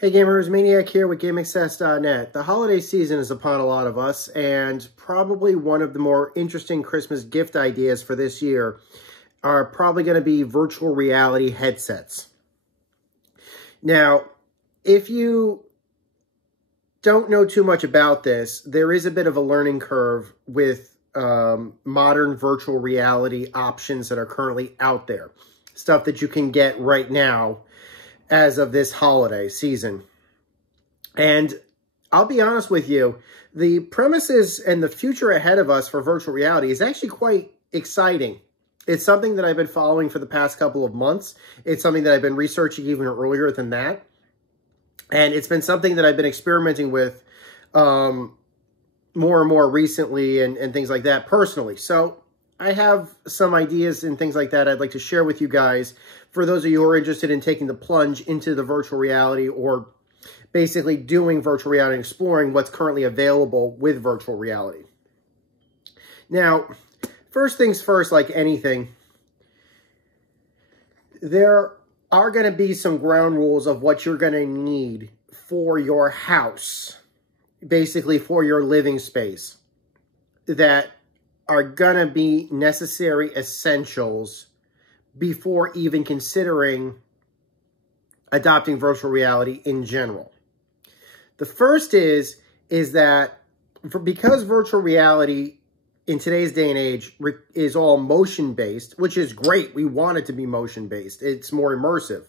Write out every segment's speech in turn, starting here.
Hey gamers, Maniac here with GameAccess.net. The holiday season is upon a lot of us, and probably one of the more interesting Christmas gift ideas for this year are probably going to be virtual reality headsets. Now, if you don't know too much about this, there is a bit of a learning curve with modern virtual reality options that are currently out there. Stuff that you can get right now as of this holiday season. And I'll be honest with you, the premises and the future ahead of us for virtual reality is actually quite exciting. It's something that I've been following for the past couple of months. It's something that I've been researching even earlier than that. And it's been something that I've been experimenting with more and more recently and things like that personally. So I have some ideas and things like that I'd like to share with you guys for those of you who are interested in taking the plunge into the virtual reality or basically doing virtual reality and exploring what's currently available with virtual reality. Now, first things first, like anything, there are going to be some ground rules of what you're going to need for your house, basically for your living space, that are going to be necessary essentials before even considering adopting virtual reality in general. The first is that because virtual reality in today's day and age is all motion-based, which is great. We want it to be motion-based. It's more immersive.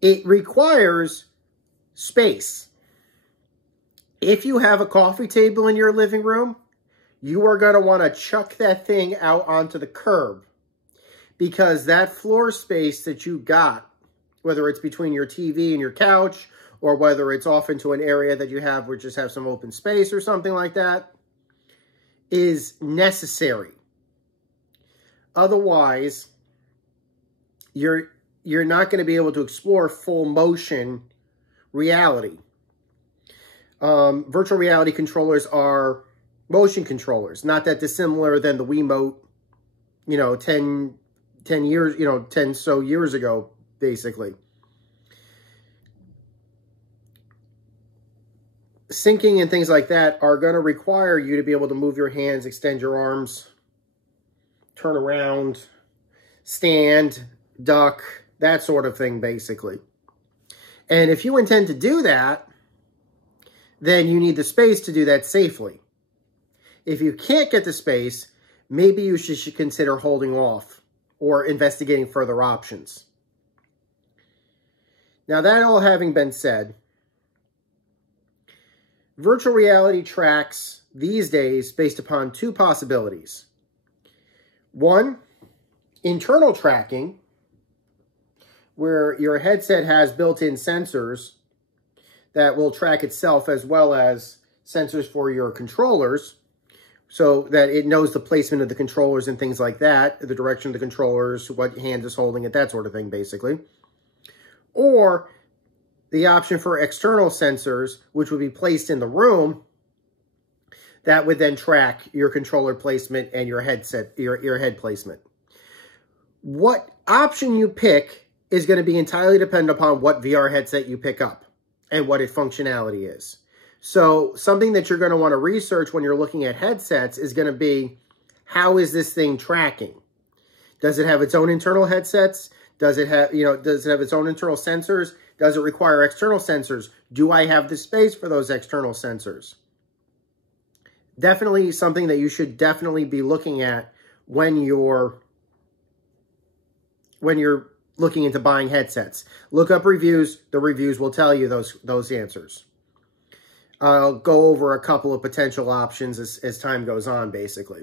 It requires space. If you have a coffee table in your living room, you are going to want to chuck that thing out onto the curb, because that floor space that you got, whether it's between your TV and your couch, or whether it's off into an area that you have where you just have some open space or something like that, is necessary. Otherwise, you're not going to be able to explore full motion reality. Virtual reality controllers are motion controllers, not that dissimilar than the Wiimote, 10 years, 10 so years ago, basically. Syncing and things like that are going to require you to be able to move your hands, extend your arms, turn around, stand, duck, that sort of thing, basically. And if you intend to do that, then you need the space to do that safely. If you can't get the space, maybe you should consider holding off or investigating further options. Now, that all having been said, virtual reality tracks these days based upon two possibilities. One, internal tracking, where your headset has built-in sensors that will track itself, as well as sensors for your controllers, so that it knows the placement of the controllers and things like that, the direction of the controllers, what hand is holding it, that sort of thing, basically. Or the option for external sensors, which would be placed in the room, that would then track your controller placement and your headset, your head placement. What option you pick is going to be entirely dependent upon what VR headset you pick up and what its functionality is. So something that you're going to want to research when you're looking at headsets is going to be, how is this thing tracking? Does it have its own internal headsets? Does it have, does it have its own internal sensors? Does it require external sensors? Do I have the space for those external sensors? Definitely something that you should definitely be looking at when you're looking into buying headsets. Look up reviews. The reviews will tell you those answers. I'll go over a couple of potential options as time goes on, basically.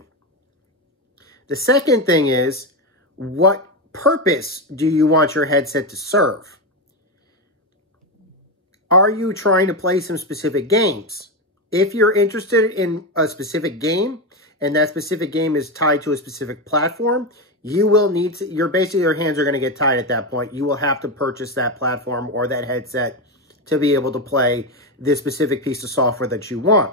The second thing is, what purpose do you want your headset to serve? Are you trying to play some specific games? If you're interested in a specific game, and that specific game is tied to a specific platform, you will need to, your hands are going to get tied at that point. You will have to purchase that platform or that headset to be able to play this specific piece of software that you want.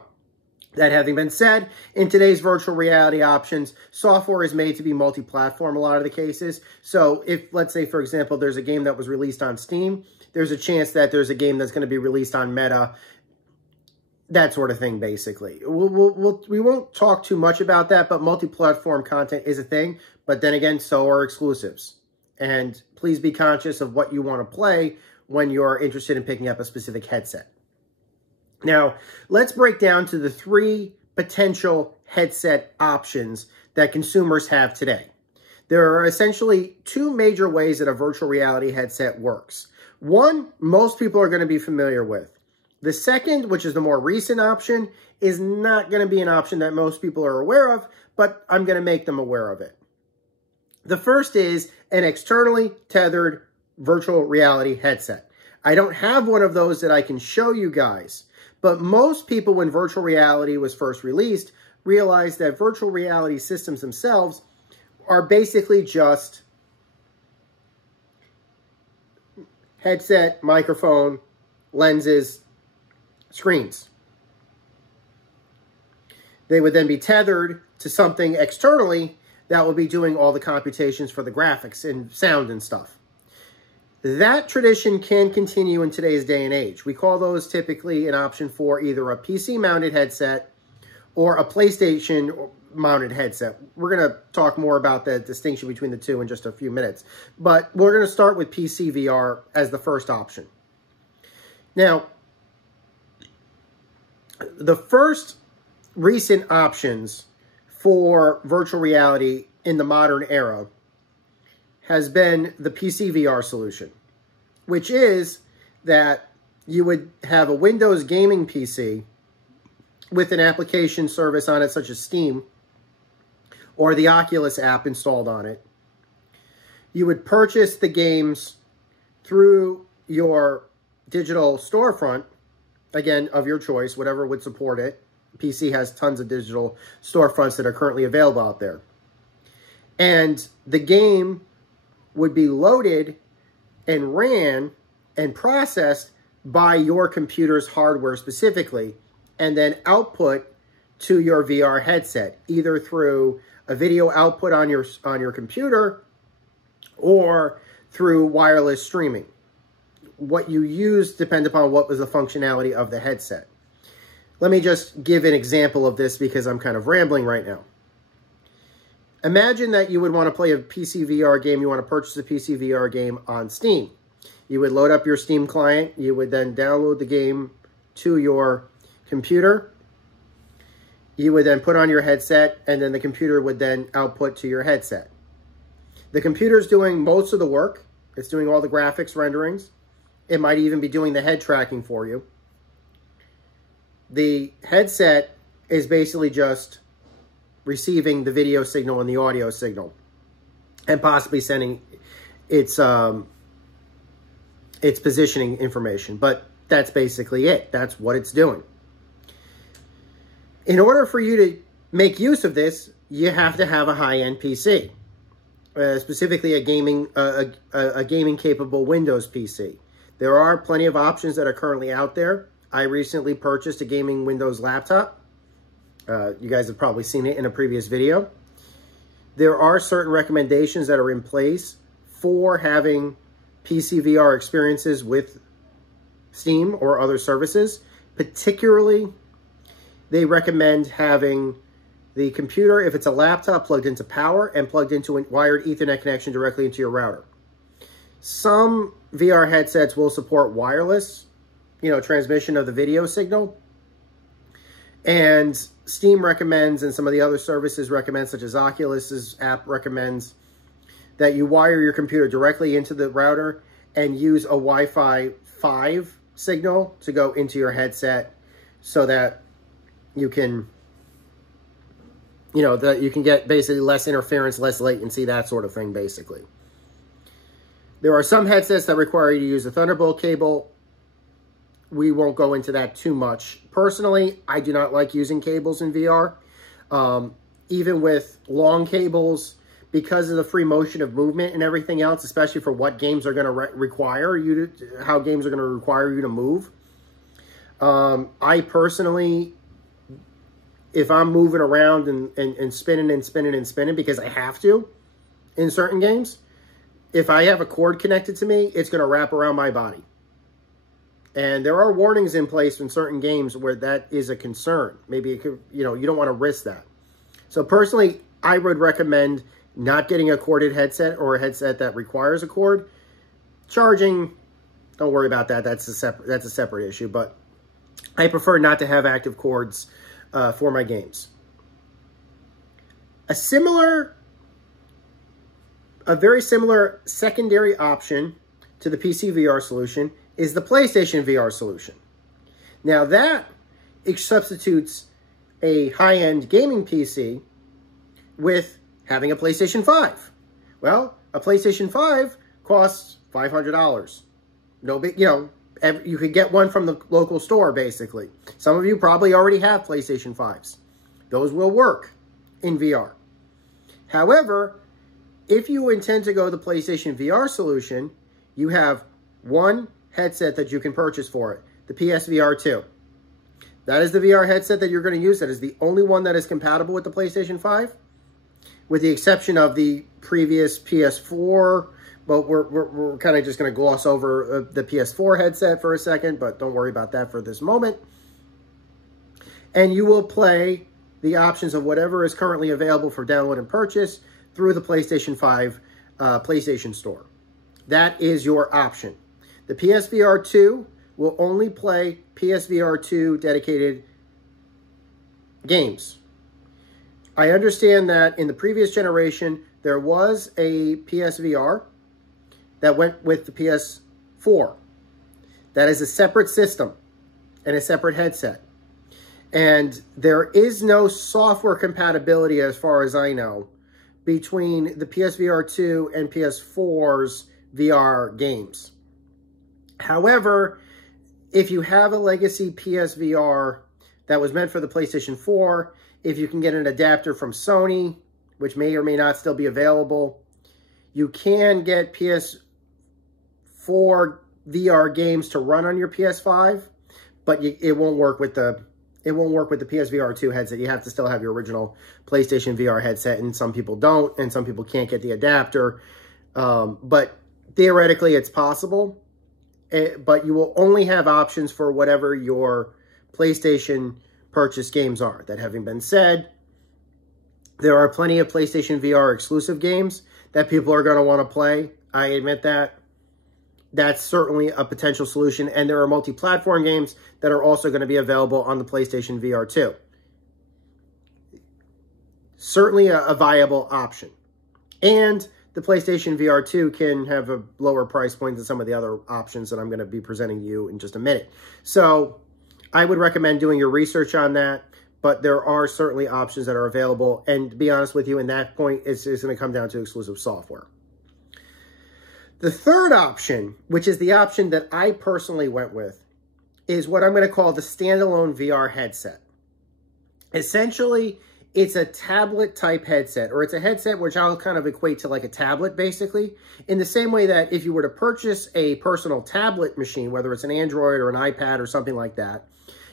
That having been said, in today's virtual reality options, software is made to be multi-platform a lot of the cases. So if, let's say, for example, there's a game that was released on Steam, there's a chance that there's a game that's going to be released on Meta, that sort of thing, basically. We won't talk too much about that, but multi-platform content is a thing. But then again, so are exclusives. And please be conscious of what you want to play when you're interested in picking up a specific headset. Now, let's break down to the 3 potential headset options that consumers have today. There are essentially 2 major ways that a virtual reality headset works. One, most people are going to be familiar with. The second, which is the more recent option, is not going to be an option that most people are aware of, but I'm going to make them aware of it. The first is an externally tethered virtual reality headset. I don't have one of those that I can show you guys. But most people, when virtual reality was first released, realized that virtual reality systems themselves are basically just headset, microphone, lenses, screens. They would then be tethered to something externally that would be doing all the computations for the graphics and sound and stuff. That tradition can continue in today's day and age. We call those typically an option for either a PC-mounted headset or a PlayStation-mounted headset. We're going to talk more about the distinction between the two in just a few minutes. But we're going to start with PC VR as the first option. Now, the first recent options for virtual reality in the modern era has been the PC VR solution, which is that you would have a Windows gaming PC with an application service on it, such as Steam, or the Oculus app installed on it. You would purchase the games through your digital storefront, again, of your choice, whatever would support it. PC has tons of digital storefronts that are currently available out there. And the game would be loaded and ran and processed by your computer's hardware specifically, and then output to your VR headset, either through a video output on your computer or through wireless streaming. What you use depends upon what was the functionality of the headset. Let me just give an example of this because I'm kind of rambling right now. Imagine that you would want to play a PC VR game. You want to purchase a PC VR game on Steam. You would load up your Steam client. You would then download the game to your computer. You would then put on your headset, and then the computer would then output to your headset. The computer's doing most of the work. It's doing all the graphics renderings. It might even be doing the head tracking for you. The headset is basically just receiving the video signal and the audio signal, and possibly sending its positioning information. But that's basically it. That's what it's doing. In order for you to make use of this, you have to have a high-end PC, specifically a gaming capable Windows PC. There are plenty of options that are currently out there. I recently purchased a gaming Windows laptop. You guys have probably seen it in a previous video. There are certain recommendations that are in place for having PC VR experiences with Steam or other services. Particularly, they recommend having the computer, if it's a laptop, plugged into power and plugged into a wired Ethernet connection directly into your router. Some VR headsets will support wireless, transmission of the video signal. And Steam recommends, and some of the other services recommend, such as Oculus's app recommends, that you wire your computer directly into the router and use a Wi-Fi 5 signal to go into your headset, so that you can, that you can get basically less interference, less latency, that sort of thing, basically. There are some headsets that require you to use a Thunderbolt cable. We won't go into that too much. Personally, I do not like using cables in VR. Even with long cables, because of the free motion of movement and everything else, especially for what games are going to require you to, how games are going to require you to move. I personally if I'm moving around and spinning and spinning and spinning because I have to in certain games, if I have a cord connected to me, it's going to wrap around my body. And there are warnings in place in certain games where that is a concern. Maybe it could, you don't want to risk that. So personally, I would recommend not getting a corded headset or a headset that requires a cord. Charging, don't worry about that. That's a separate issue. But I prefer not to have active cords for my games. A very similar secondary option to the PC VR solution is the PlayStation VR solution. Now that substitutes a high-end gaming PC with having a PlayStation 5. Well, a PlayStation 5 costs $500. No big, you could get one from the local store, basically. Some of you probably already have PlayStation 5s. Those will work in VR. However, if you intend to go the PlayStation VR solution, you have one headset that you can purchase for it, the PSVR 2. That is the VR headset that you're going to use. That is the only one that is compatible with the PlayStation 5, with the exception of the previous PS4. But we're kind of just going to gloss over the PS4 headset for a second, but don't worry about that for this moment. And you will play the options of whatever is currently available for download and purchase through the PlayStation 5 PlayStation Store. That is your option. The PSVR 2 will only play PSVR 2 dedicated games. I understand that in the previous generation, there was a PSVR that went with the PS4. That is a separate system and a separate headset. And there is no software compatibility, as far as I know, between the PSVR 2 and PS4's VR games. However, if you have a legacy PSVR that was meant for the PlayStation 4, if you can get an adapter from Sony, which may or may not still be available, you can get PS4 VR games to run on your PS5, but it won't work with the PSVR 2 headset. You have to still have your original PlayStation VR headset, and some people don't, and some people can't get the adapter. But theoretically, it's possible. But you will only have options for whatever your PlayStation purchase games are. That having been said, there are plenty of PlayStation VR exclusive games that people are going to want to play. I admit that. That's certainly a potential solution. And there are multi-platform games that are also going to be available on the PlayStation VR 2. Certainly a viable option. And the PlayStation VR 2 can have a lower price point than some of the other options that I'm going to be presenting you in just a minute. So I would recommend doing your research on that, but there are certainly options that are available. And to be honest with you, in that point, it's going to come down to exclusive software. The third option, which is the option that I personally went with, is what I'm going to call the standalone VR headset. Essentially, it's a tablet-type headset, or it's a headset which I'll kind of equate to like a tablet, basically, in the same way that if you were to purchase a personal tablet machine, whether it's an Android or an iPad or something like that,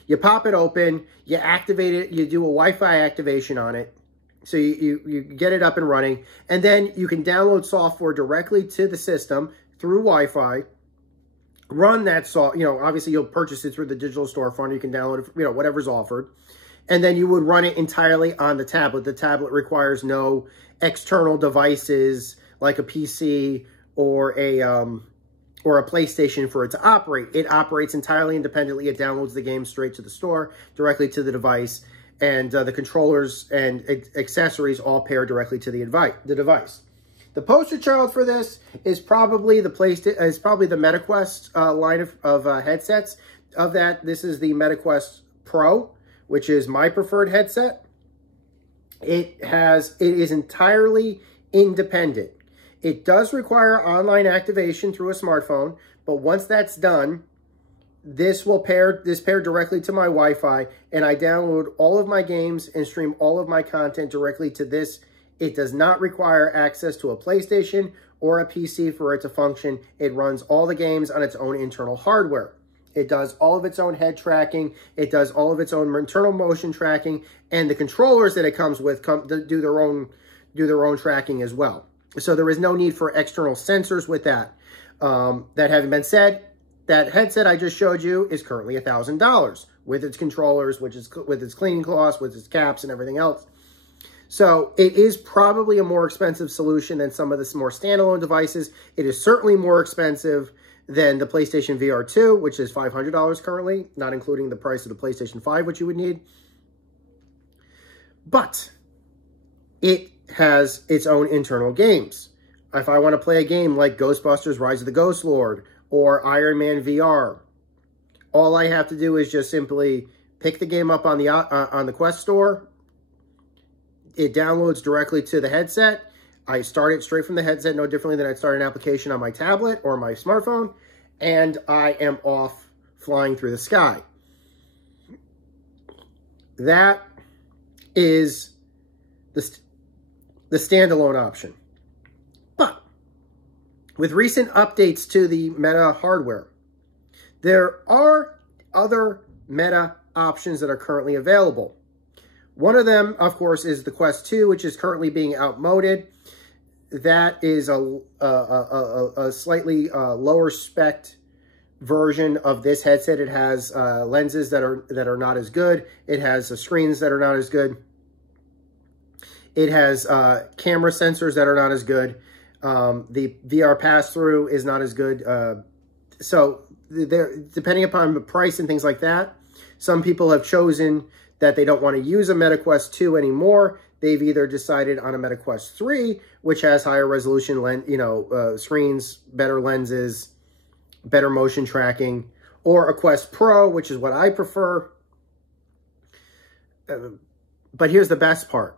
you pop it open, you activate it, you do a Wi-Fi activation on it, so you get it up and running, and then you can download software directly to the system through Wi-Fi, run that software, obviously you'll purchase it through the digital storefront, you can download it, whatever's offered, and then you would run it entirely on the tablet. The tablet requires no external devices like a PC or a PlayStation for it to operate. It operates entirely independently. It downloads the game straight to the store, directly to the device, and the controllers and accessories all pair directly to the device. The poster child for this is probably the MetaQuest line of headsets. Of that, this is the MetaQuest Pro, which is my preferred headset. It is entirely independent. It does require online activation through a smartphone, but once that's done, this pair directly to my Wi-Fi, and I download all of my games and stream all of my content directly to this. It does not require access to a PlayStation or a PC for it to function. It runs all the games on its own internal hardware. It does all of its own head tracking. It does all of its own internal motion tracking, and the controllers that it comes with do their own tracking as well. So there is no need for external sensors with that. That having been said, that headset I just showed you is currently $1,000 with its controllers, with its cleaning cloths, with its caps and everything else. So it is probably a more expensive solution than some of the more standalone devices. It is certainly more expensive than the PlayStation VR 2, which is $500 currently, not including the price of the PlayStation 5, which you would need. But it has its own internal games. If I want to play a game like Ghostbusters Rise of the Ghost Lord or Iron Man VR, all I have to do is just simply pick the game up on the Quest store. It downloads directly to the headset. I start it straight from the headset, no differently than I'd start an application on my tablet or my smartphone, and I am off flying through the sky. That is the standalone option. But with recent updates to the Meta hardware, there are other Meta options that are currently available. One of them, of course, is the Quest 2, which is currently being outmoded. That is a slightly lower spec version of this headset. It has lenses that are not as good. It has screens that are not as good. It has camera sensors that are not as good. The VR pass-through is not as good. So depending upon the price and things like that, some people have chosen that they don't want to use a Meta Quest 2 anymore. They've either decided on a Meta Quest 3, which has higher resolution screens, better lenses, better motion tracking, or a Quest Pro, which is what I prefer. But here's the best part.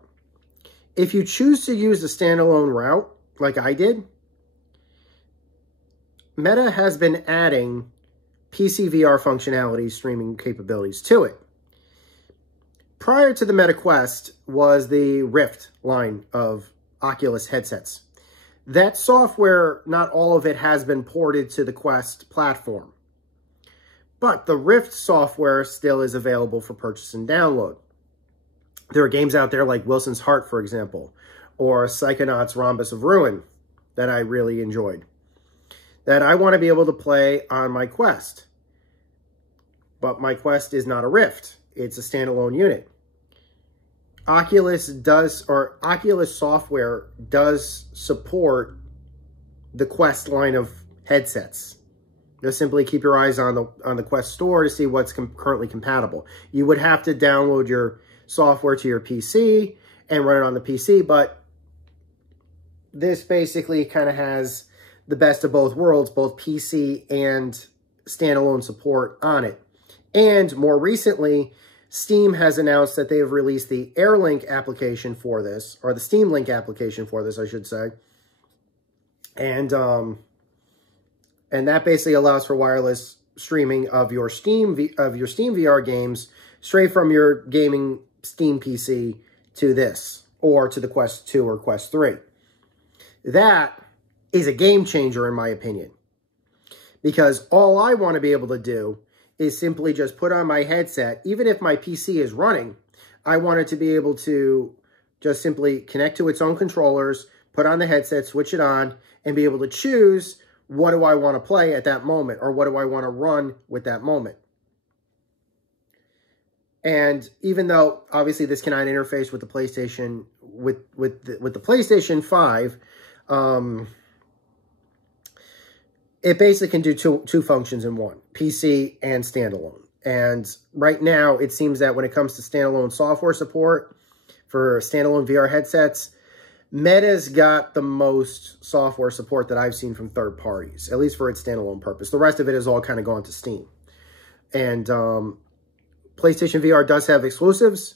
If you choose to use the standalone route, like I did, Meta has been adding PC VR functionality, streaming capabilities to it. Prior to the Meta Quest was the Rift line of Oculus headsets. That software, not all of it has been ported to the Quest platform. But the Rift software still is available for purchase and download. There are games out there like Wilson's Heart, for example, or Psychonauts Rhombus of Ruin that I really enjoyed, that I want to be able to play on my Quest. But my Quest is not a Rift. It's a standalone unit. Oculus software does support the Quest line of headsets. Just simply keep your eyes on the Quest store to see what's currently compatible. You would have to download your software to your PC and run it on the PC, but this basically kind of has the best of both worlds, both PC and standalone support on it. And more recently, Steam has announced that they have released the AirLink application for this, or the Steam Link application for this, I should say. And that basically allows for wireless streaming of your Steam VR games straight from your gaming Steam PC to this, or to the Quest 2 or Quest 3. That is a game changer in my opinion, because all I want to be able to do is simply just put on my headset. Even if my PC is running, I want it to be able to just simply connect to its own controllers, put on the headset, switch it on, and be able to choose what do I want to play at that moment, or what do I want to run with that moment. And even though obviously this cannot interface with the PlayStation with the PlayStation 5, it basically can do two functions in one, PC and standalone. And right now, it seems that when it comes to standalone software support for standalone VR headsets, Meta's got the most software support that I've seen from third parties, at least for its standalone purpose. The rest of it has all kind of gone to Steam. And PlayStation VR does have exclusives,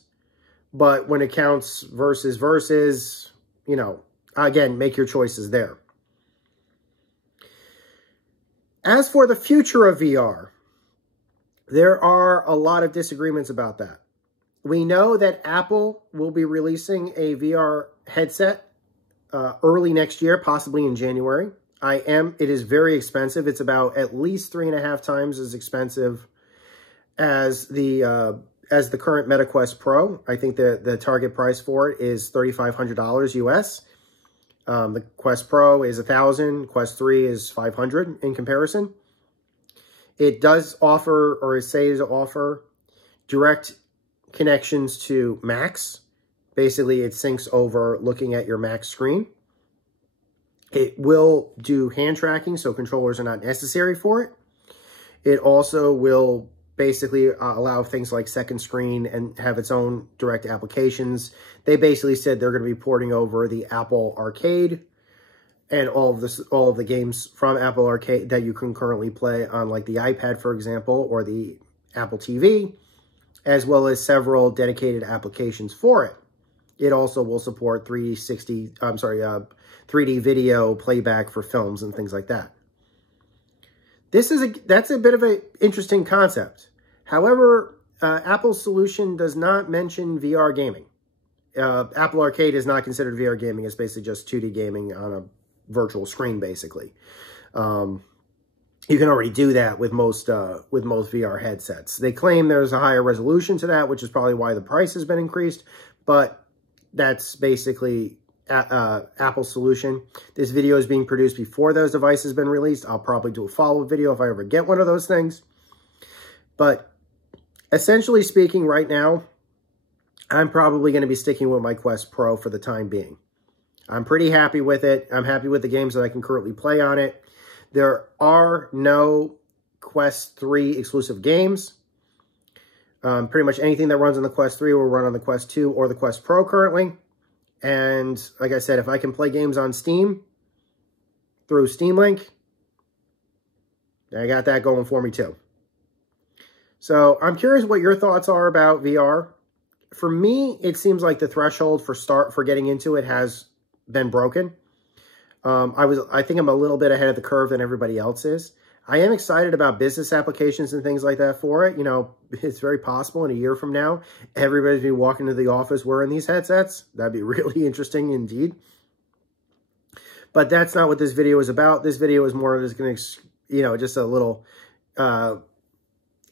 but when it counts versus, you know, again, make your choices there. As for the future of VR, there are a lot of disagreements about that. We know that Apple will be releasing a VR headset early next year, possibly in January. It is very expensive. It's about at least 3.5 times as expensive as the current MetaQuest Pro. I think the target price for it is $3,500 US. The Quest Pro is $1,000. Quest 3 is $500 in comparison. It does offer, or is said to offer, direct connections to Macs. Basically, it syncs over looking at your Mac screen. It will do hand tracking, so controllers are not necessary for it. It also will basically allow things like second screen and have its own direct applications. They basically said they're going to be porting over the Apple Arcade and all of the games from Apple Arcade that you can currently play on, like the iPad, for example, or the Apple TV, as well as several dedicated applications for it. It also will support 3D video playback for films and things like that. That's a bit of an interesting concept. However, Apple's solution does not mention VR gaming. Apple Arcade is not considered VR gaming. It's basically just 2D gaming on a virtual screen, basically. You can already do that with most VR headsets. They claim there's a higher resolution to that, which is probably why the price has been increased, but that's basically Apple's solution. This video is being produced before those devices have been released. I'll probably do a follow-up video if I ever get one of those things. But essentially speaking, right now, I'm probably going to be sticking with my Quest Pro for the time being. I'm pretty happy with it. I'm happy with the games that I can currently play on it. There are no Quest 3 exclusive games. Pretty much anything that runs on the Quest 3 will run on the Quest 2 or the Quest Pro currently. And like I said, if I can play games on Steam through Steam Link, I got that going for me too. So I'm curious what your thoughts are about VR. For me, it seems like the threshold for getting into it has been broken. I think I'm a little bit ahead of the curve than everybody else is. I am excited about business applications and things like that for it. You know, it's very possible in a year from now, everybody's be walking to the office wearing these headsets. That'd be really interesting indeed. But that's not what this video is about. This video is more just going to, you know, just a little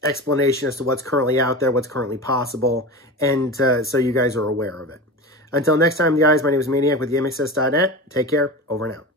explanation as to what's currently out there, what's currently possible, and so you guys are aware of it. Until next time, guys, my name is Maniac with GameAccess.net. Take care. Over and out.